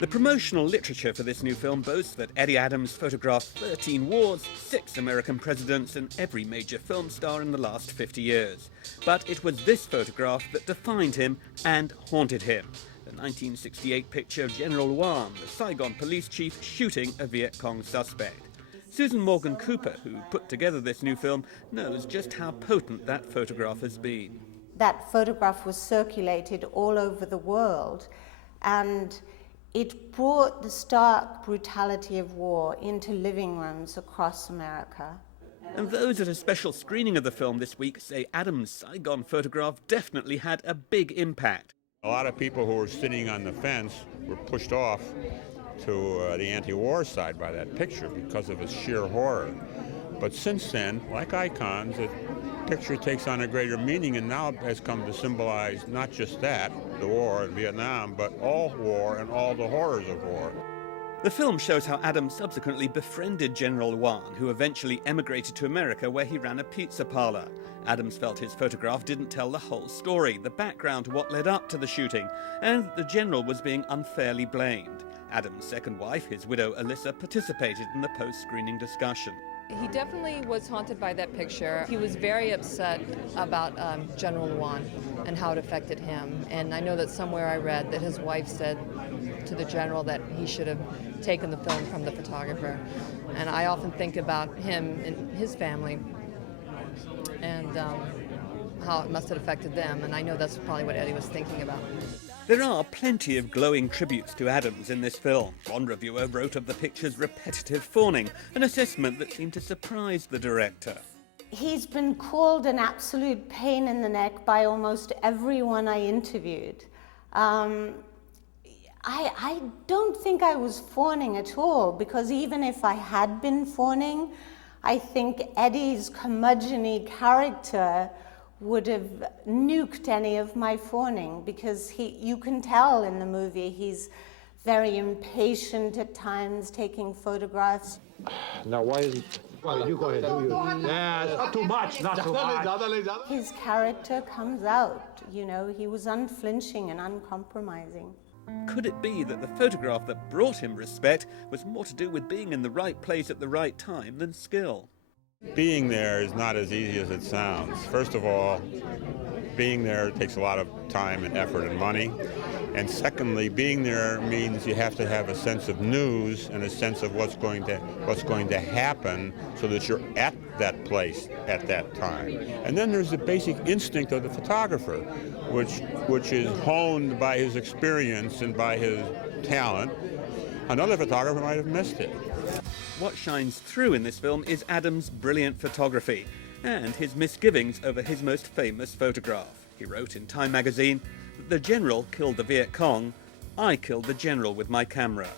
The promotional literature for this new film boasts that Eddie Adams photographed 13 wars, 6 American presidents, and every major film star in the last 50 years. But it was this photograph that defined him and haunted him. The 1968 picture of General Wan, the Saigon police chief, shooting a Viet Cong suspect. Susan Morgan Cooper, who put together this new film, knows just how potent that photograph has been. That photograph was circulated all over the world, and it brought the stark brutality of war into living rooms across America. And those at a special screening of the film this week say Adams' Saigon photograph definitely had a big impact. A lot of people who were sitting on the fence were pushed off to the anti-war side by that picture because of its sheer horror. But since then, like icons, the picture takes on a greater meaning and now has come to symbolize not just that, the war in Vietnam, but all war and all the horrors of war. The film shows how Adams subsequently befriended General Wan, who eventually emigrated to America where he ran a pizza parlor. Adams felt his photograph didn't tell the whole story, the background to what led up to the shooting, and the general was being unfairly blamed. Adams' second wife, his widow Alyssa, participated in the post-screening discussion. He definitely was haunted by that picture. He was very upset about General Wan and how it affected him. And I know that somewhere I read that his wife said to the general that he should have taken the film from the photographer. And I often think about him and his family and how it must have affected them. And I know that's probably what Eddie was thinking about. There are plenty of glowing tributes to Adams in this film. One reviewer wrote of the picture's repetitive fawning, an assessment that seemed to surprise the director. He's been called an absolute pain in the neck by almost everyone I interviewed. I don't think I was fawning at all, because even if I had been fawning, I think Eddie's curmudgeon-y character would have nuked any of my fawning, because you can tell in the movie he's very impatient at times, taking photographs. Now, why is it? Well, you go ahead. Do you? Yeah, not too much, not too much. His character comes out, you know, he was unflinching and uncompromising. Could it be that the photograph that brought him respect was more to do with being in the right place at the right time than skill? Being there is not as easy as it sounds. First of all, being there takes a lot of time and effort and money. And secondly, being there means you have to have a sense of news and a sense of what's going to happen so that you're at that place at that time. And then there's the basic instinct of the photographer, which is honed by his experience and by his talent. Another photographer might have missed it. What shines through in this film is Adams' brilliant photography and his misgivings over his most famous photograph. He wrote in Time magazine that the general killed the Viet Cong, I killed the general with my camera.